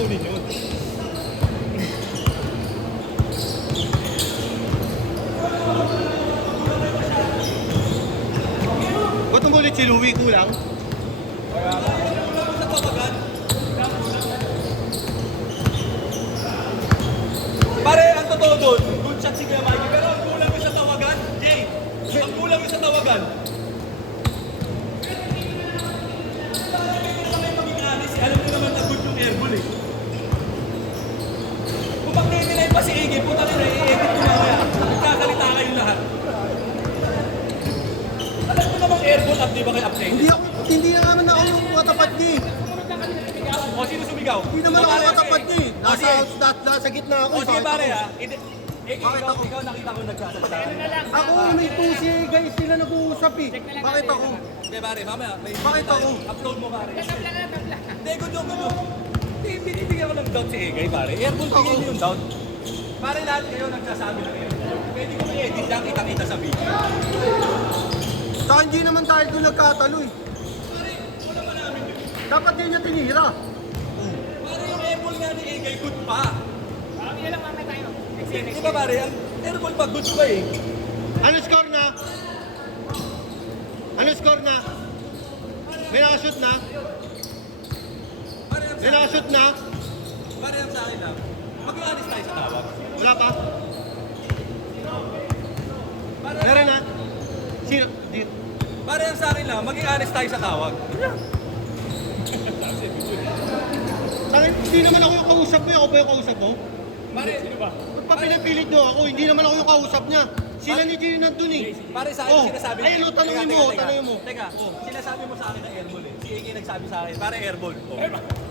kunin yun. Ba't ang ulit si Louie kulang? Pare, ang totoo doon, good shot si Kuya Mikey, pero ang kulang yung sa tawagan, Jay, ang kulang yung sa tawagan. Alam mo naman na good yung airball eh. Kung mag-99 pa si Iggy, puta nila, i-edit ko mamaya. Nagkakalita kayong lahat. Alam mo namang airball up, di ba kay update? Hindi na naman ako yung katapat ni. O sino sumigaw? Hindi naman ako katapat ni. Nasa gitna ako. O sige pare ha. Bakit ako? Ikaw nakita ko nagsasalita. Ako may tusi guys sila nag-uusap eh. Bakit ako? Hindi pare, mamaya. Bakit ako? Upload mo pare. Hindi, good yung. Hindi, binibigyan ko ng doubt si Egay pare. Airball, bigyan niyo yung doubt. Pare lahat kayo nagsasabi ng airball. Pwede ko i-edit lang, kita-kita sa video. Saka hindi naman tayo doon nagkatalo eh. Dapat din niya tinira. Pare yung airball nga ni Egay, good pa. Di ba pare, ang airball pa, good pa eh. Ano score na? Ano score na? May nakashoot na? Pare ang May nakashoot na? Pare ang sa akin lang. Mag-alis tayo sa tawag. Wala pa? Pare, Meron na? Sino? pare ang sa akin lang, maging honest tayo sa tawag. Hindi naman ako yung kausap mo. Ako ba yung kausap mo? Pare, sino ba? Ba't pa pinapilit nyo ako? Hindi naman ako yung kausap niya. Sila ni Gio nandun eh. Pare sa akin, sinasabi Ayun, tanongin mo, tanongin mo. Teka, sinasabi mo sa akin na airball eh. Si Iggy nagsabi sa akin, pare airball.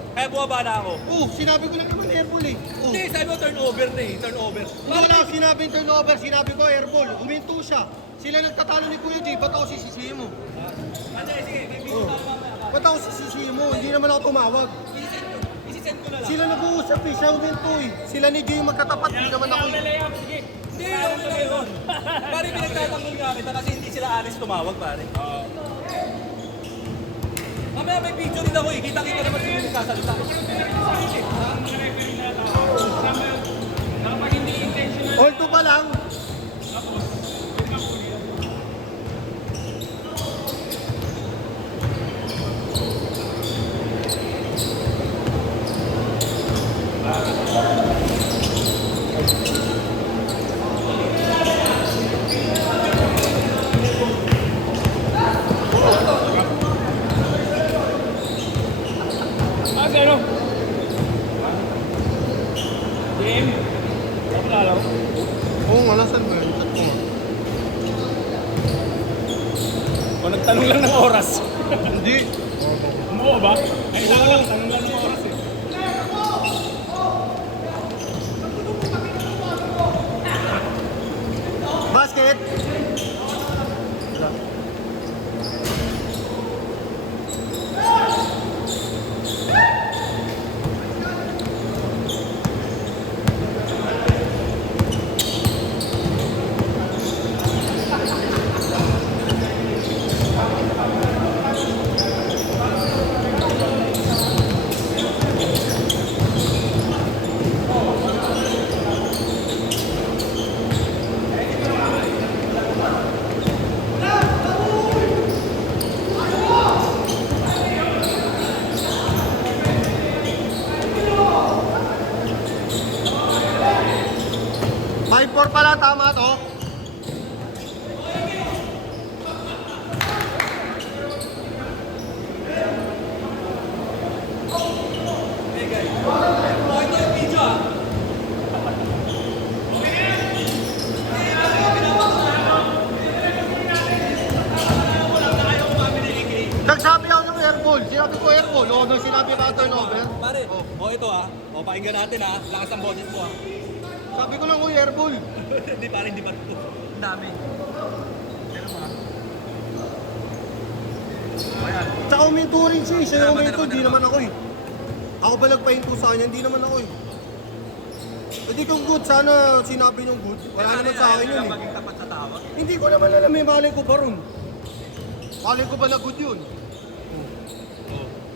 Kaya bumaba na ako. Sinabi ko lang naman airball eh. Hindi, sabi mo turnover na eh, turnover. Wala akong sinabing turnover, sinabi ko airball. Uminto siya. Sila nagtatalo ni Kuya G, ba't ako sisisihin mo? Sige, may video tayo mamaya. Ba't ako sisisihin mo? Hindi naman ako tumawag. Isisend ko na lang. Sila nag-uusap eh, siya uminto eh. Sila ni G yung magkatapat, hindi naman ako eh. Hindi, ano na yun. Pare, pinagtatanggol nga kita kasi hindi sila honest tumawag, pare. Mamaya may video din ako eh, kita-kita naman sila nagsasalita. All to pa lang. Oo nga, nasan mo yun? Chat ko nga. O nagtanong lang ng oras. Hindi. Oo ba? Ay, tanong lang ng oras eh. Basket. Five 4 pala, tama to. Ito yung video ah. Nagsabi ako ng airball. Sinabi ko airball. O, nung sinabi ka turnover. Pare, ito ah. O, pakinggan natin ah. Lakas ang boses mo ah. Sabi ko lang, airball. Hindi pare, hindi ba ito? Ang dami. Pero mga. Ayan. Tsaka uminto rin siya. Siya yung uminto, Tama, di tama. naman ako eh. Ako ba nagpahinto sa kanya? Hindi naman ako eh. Hindi kung good, sana sinabi niyong good. Wala naman sa akin yun eh. Maging tapat sa tawag. Hindi ko naman alam eh, malay ko pa ron. Malay ko ba na good yun?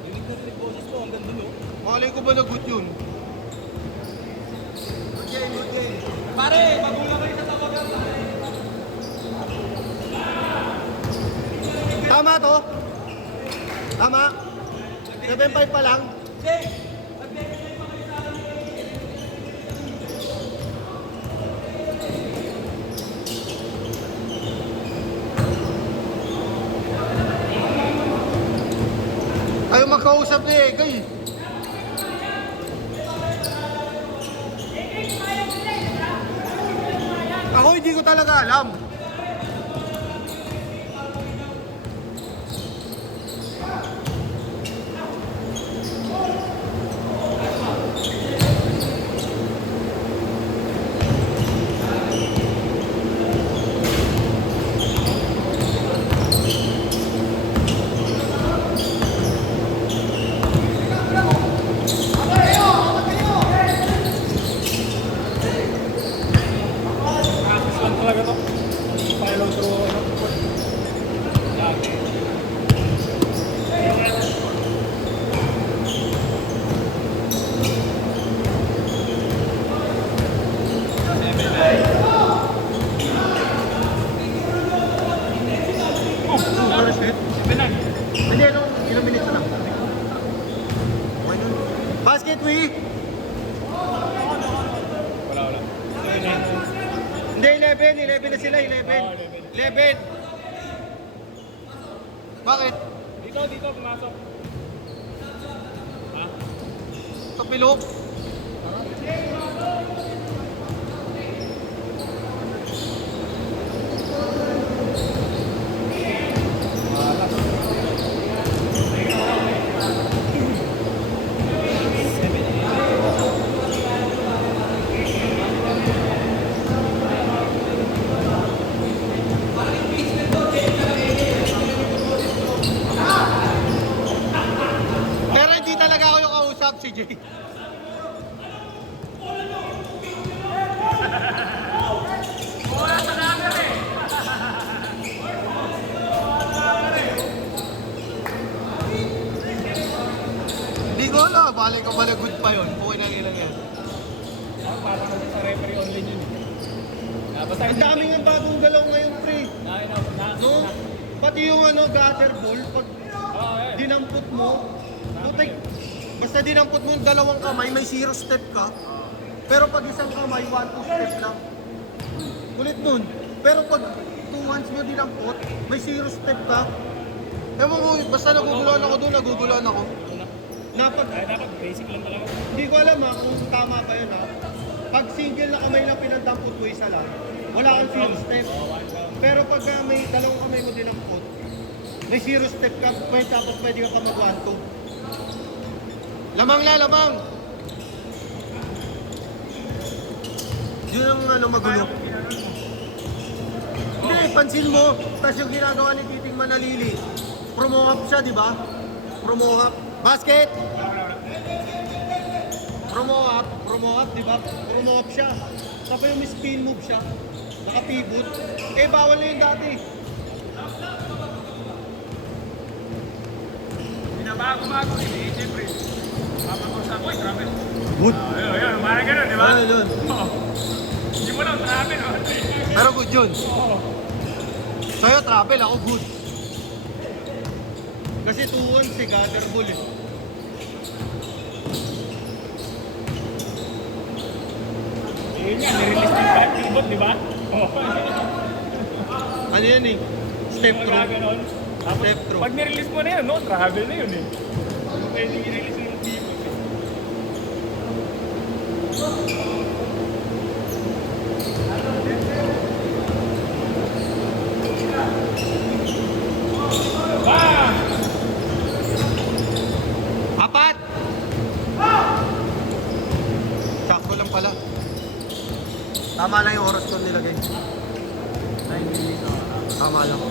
Yung narinig boses mo, ang ganda no? Malay ko ba na good yun? Good game, good game. Pare, magulang kayo sa tawagan, pare. Tama to? Tama? 7.5 pa lang? Jay! Ayaw magkausap ni Egay. Ako hindi ko talaga alam. Practice lang talaga to. Follow through, ano. Lagi. First hit? Pinag. Hindi, ilang minutes na lang. Okay nun. Basket, we! Wala. Hindi, 11. 11 na sila, 11. 11. Bakit? Dito, pumasok. Ha? Kapilok? Pero hindi talaga ako yung kausap si Jay. Hindi ko alam, balik ko pala good pa yun. Okay na lang yan. Parang sa referee online yun. Basta Ang dami nga bagong galaw ngayon, pre. No? Pati yung gutter ball, pag dinampot mo, putik, basta dinampot mo yung dalawang kamay, may 0 step ka. Pero pag isang kamay, 1-2 step lang. Kulit nun. Pero pag 2 hands mo dinampot, may 0 step ka. Ewan ko, basta naguguluhan ako doon, naguguluhan ako. Napag, dapat basic lang talaga. hindi ko alam kung tama pa yun Pag single na kamay lang pinagdampot mo isa lang, wala kang 0 step. Pero pag may dalawang kamay mo dinampot, may 0 step ka, tapos pwede ka mag 1-2. Lamang la, lamang! Yun ang magulo. Hindi, pansin mo, tapos yung ginagawa ni Titing Manalili, promo up siya, di ba? Promo up. Basket! Promo up, di ba? Promo up siya. Tapos yung spin move siya, nakapivot. Eh, bawal na yun dati. Binabago-bago din eh, siyempre. Papag-usap ko, travel. Good. Ayun, parang ganun, di ba? Ano yun? Oo. Hindi mo lang travel, oh. Pero good yun. Oo. Sa'yo travel, ako good. Kasi 2-1 si gather ball eh. Yun yan, nirelease ng 5 pivot, di ba? Oo. Ano yan eh? Step Mga through. ganon. Tapos, Step through. pag nirelease mo na yun, no, travel na yun eh. Pwede i-release yung pivot eh. Bam! Apat! Sakto lang pala. Tama lang yung oras ko nilagay. Tama lang.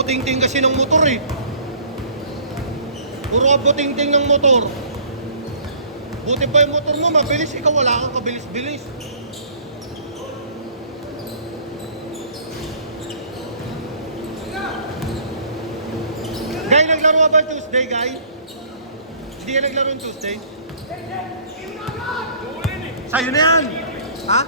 kabuting-ting kasi ng motor eh. Puro kabuting-ting ng motor. Buti pa yung motor mo, mabilis. Ikaw wala kang kabilis-bilis. Guy, naglaro ka ba Tuesday, Guy? Hindi ka naglaro ng Tuesday? Sa'yo na yan! Ha?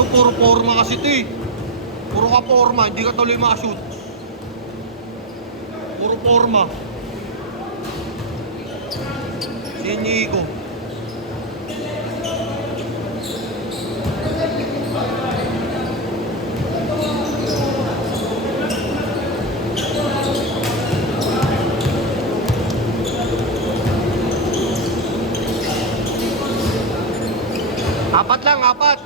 Ito puro forma kasi ito eh. Puro ka forma, hindi ka tuloy makashoot. Puro forma. Inigo. Apat lang, apat.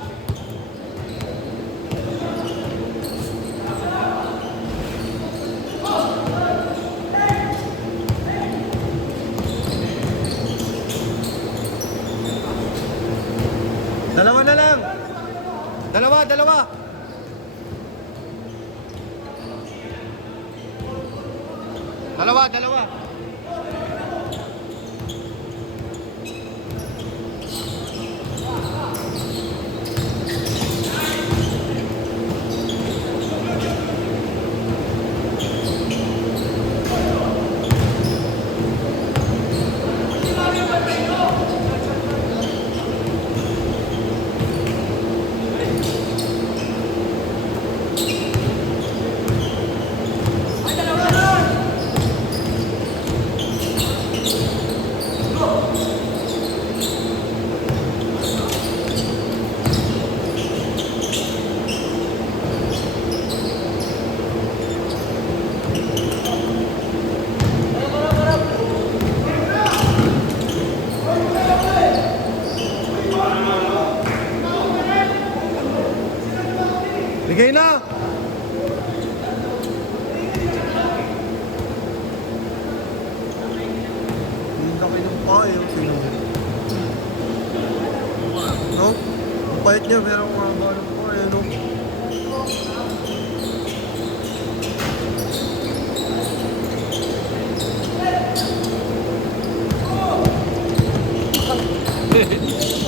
Dalawa na lang. Dalawa, dalawa. Dalawa, dalawa. Bigay na! Hindi laki ng payo. No? Ang pahit niya, pero mga ng payo, no?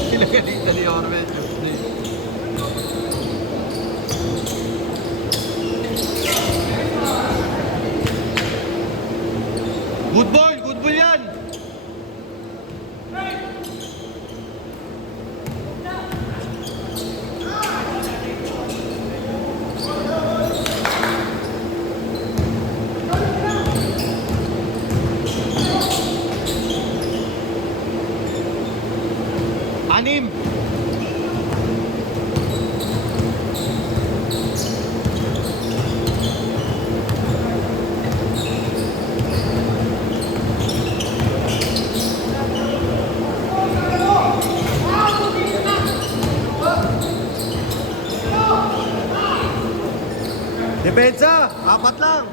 Pinagalita ni Orwell. Good ball yan! Anim! Depensa! Apat lang!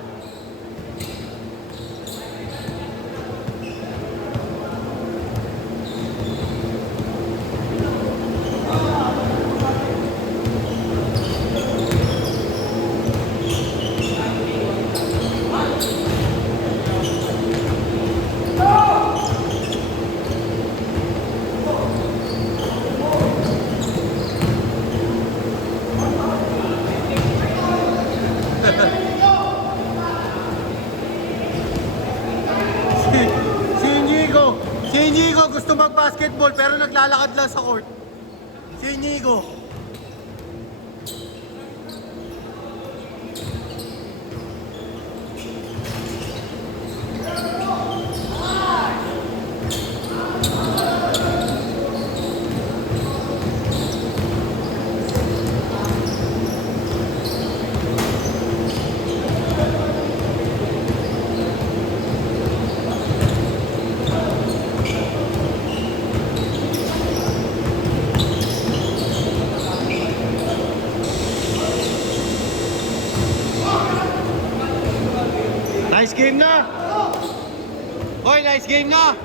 Si Inigo gusto mag-basketball pero naglalakad lang sa court. Si Inigo. Nice game na! Hoy, nice game na!